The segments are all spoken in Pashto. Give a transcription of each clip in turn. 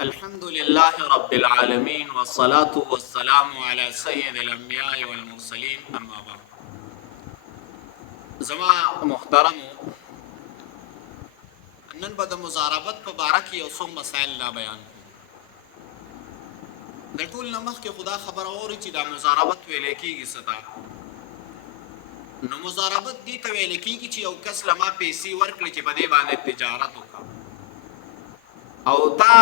الحمد لله رب العالمين والصلاة والسلام على سيد الأنبياء والمرسلين أما بعد. زما محترمو، نن به د مزاربت په باره کې یو څو مسایل لا بیان کړو. د ټول نه مخکې خدا خبره اوري چې دا مزاربت ویل کېږي څه ته. نو مزاربت دې ته ویل کېږي چې یو کس له ما پیسې ورکړي چې په دې باندې تجارت وکړه او تا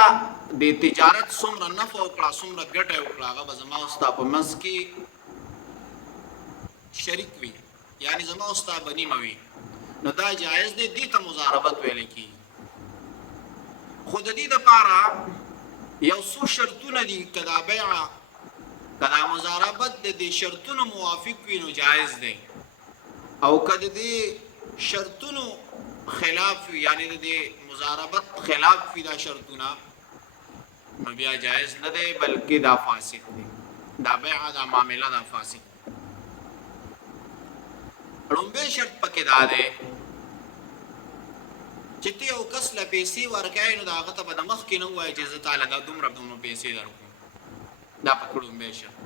د تجارت څومره نفع وکړه څومره ګټه وکړه هغه به زما او ستا په منځ کې شریک وي، یعنی زما او ستا به نیمه وي. نو دا جایز دی، دې ته مزاربت ویل کېږي. خو د دې دپاره یو څو شرطونه دي، که دا بیعه که دا مزاربت د دې شرطونو موافق وي نو جایز دی، او که د دې شرطونو خلاف وي یعنی د دې مزاربت خلاف وي دا شرطونه، نو بیا جایز نه دی بلکې دا فاسد دی، دا بیعه دا معامله دا فاسد. لومبی شرط پکې دا دی چې ته یو کس له پیسې ورکوې نو د هغه ته به د مخکې نه ووایې چې زه تاله دا دومره پیسې درکوم. دا پکې لومبی شرط.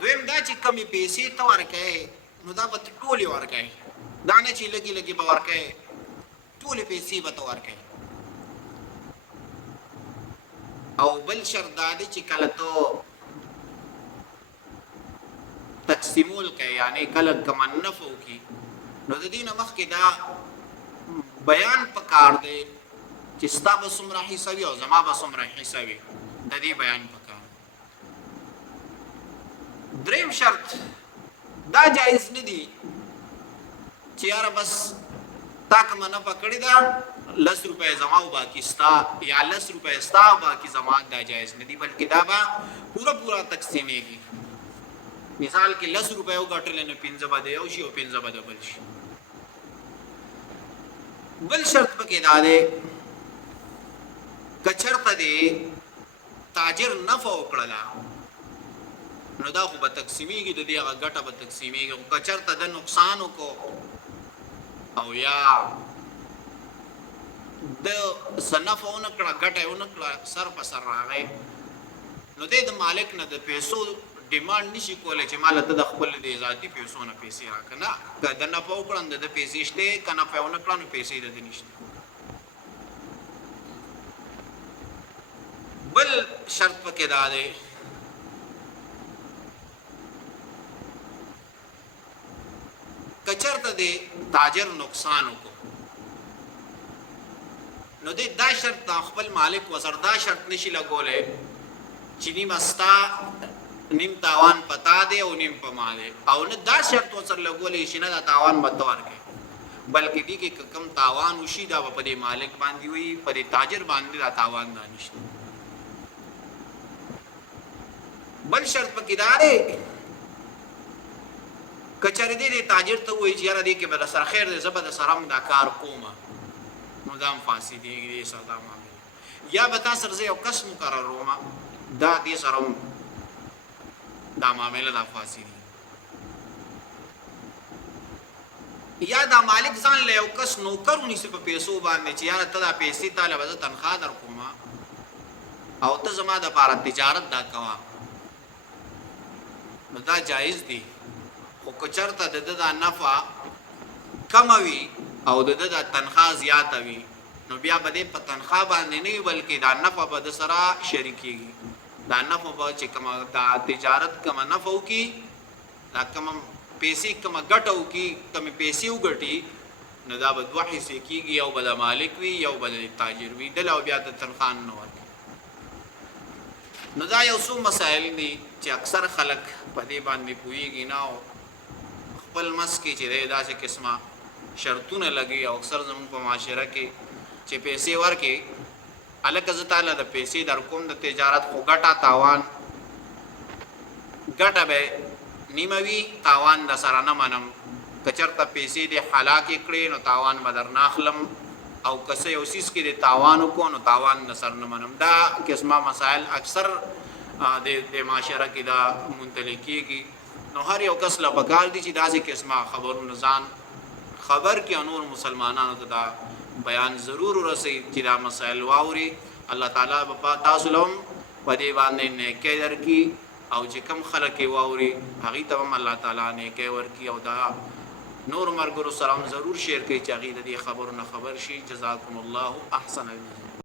دویم دا چې کمې پیسې ته ورکوې نو دا به ته ټولې ورکوې، دا نه چې لږې لږې به ورکوې، ټولې پیسې به ته ورکوې. او بل شرط دا دی چې کله ته تقسیمول کوي یعنی کله کوم نفع وکړي نو د دې نه مخکې دا بیان پکار دی چې ستا به څومره حصه وي او زما به څومره حصه وي، د دې بیان پکار. دریم شرط دا جایز نه دی چې یاره بس تا کومه نفع کړې ده 10 روپۍ زما او باقي ستا، یا 10 روپۍ ستا او باقي زما، دا جایز نه دی بلکې دا به پورا تقسیمېږي. مثال کې 10 روپۍ وګټلې نو 15 به د یو شي او 15 به د بل شي. بل شرط پکې دا دی که چېرته دی تاجر نفع وکړله نو دا خو به تقسیمېږي، د دې هغه ګټه به تقسیمېږي. خو که چېرته د نقصان وکړو او یا د څه نفع ونه کړه ګټه یې ونه کړه سر په سر راغی نو دی د مالک نه د پیسو ډیمانډ نشي کولی چې ماله ته د خپل د ذاتي پیسو نه پیسې راکړه. نه، که د نفع وکړه نو د پیسې شته، که نفع ونه کړه نو پیسې د ده نشته. بل شرط پکې دا دی که چېرته د تاجر نقصان وکړو نو دی دا شرط د خپل مالک ورسره دا شرط نشي لګولی چې نیم ستا نیم تاوان پتا دی او نیم په ما دی، او نه دا شرط ورسره لګولی شي نه دا تاوان به ته ورکوې، بلکې دې کې که کوم تاوان وشي دا به په دې مالک باندې وي، په دې تاجر باندې دا تاوان دا نشته. بل شرط پکې دا دی که چېرې دې تاجر ته ووایي چې یاره دې کې به در سره خیر دی زه به در سره هم دا کار کومه نو دا هم فاسدېږي، دې سره دا معامله. یا به تا سره زه یو کس مقررومه دا دې سره هم دا معامله دا فاسدېږي. یا دا مالک ځان له یو کس نوکر ونیسي په پیسو باندې چې یاره ته دا پیسې تاله به زه تنخوا در کومه او ته زما دپاره تجارت دا کوه نو دا جایز دی. خو که چېرته د ده دا نفع کمه وي او د ده دا تنخوا زیاته وي نو بیا به دې په تنخوا باندې نه وي بلکې دا نفع به د سره شریکېږي. دا نفع به چې کومه دا تجارت کومه نفع وکړي، دا کومه پیسې کومه ګټه وکړي، کومې پیسې وګټي نو دا به 2 حصې کېږي، یو به د مالک وي یو به د تاجر وي، دله او بیا د تنخوا نه ورکړي. نو دا یو څو مسایل دي چې اکثر خلک په دې باندې پوهېږي نه او خپل مس کې چې دی داسې قسمه شرطونه لګي. او اکثر زموږ په معاشره کې چې پیسې ورکړي هلکه زه تاله د پیسې در کوم د تجارت خو ګټه تاوان ګټه به نیمه وي تاوان د سره نه منم، که چېرته پیسې دې هلاکې کړې نو تاوان به در نه اخلم، او که څه یو څیز کې دې تاوان وکړو نو تاوان د سر نه منم. دا قسمه مسایل اکثر د معاشره کې دا منتلي کېږي. نو هر یو کس له پکار دي چې داسې قسمه خبرونه ځان خبر کې نور مسلمانانو ته دا بیان ضرور ورسي چې دا مسائل واوري الله تعالی په تاسو لوم په دې باندې نیکي درکې او چې کم خلک واوري هغه ته هم الله تعالی نیکي ورکي او دا نور مرګرو سلام ضرور شیر کوي چې هغه د دې خبرونه خبر شي. جزاکم الله احسن.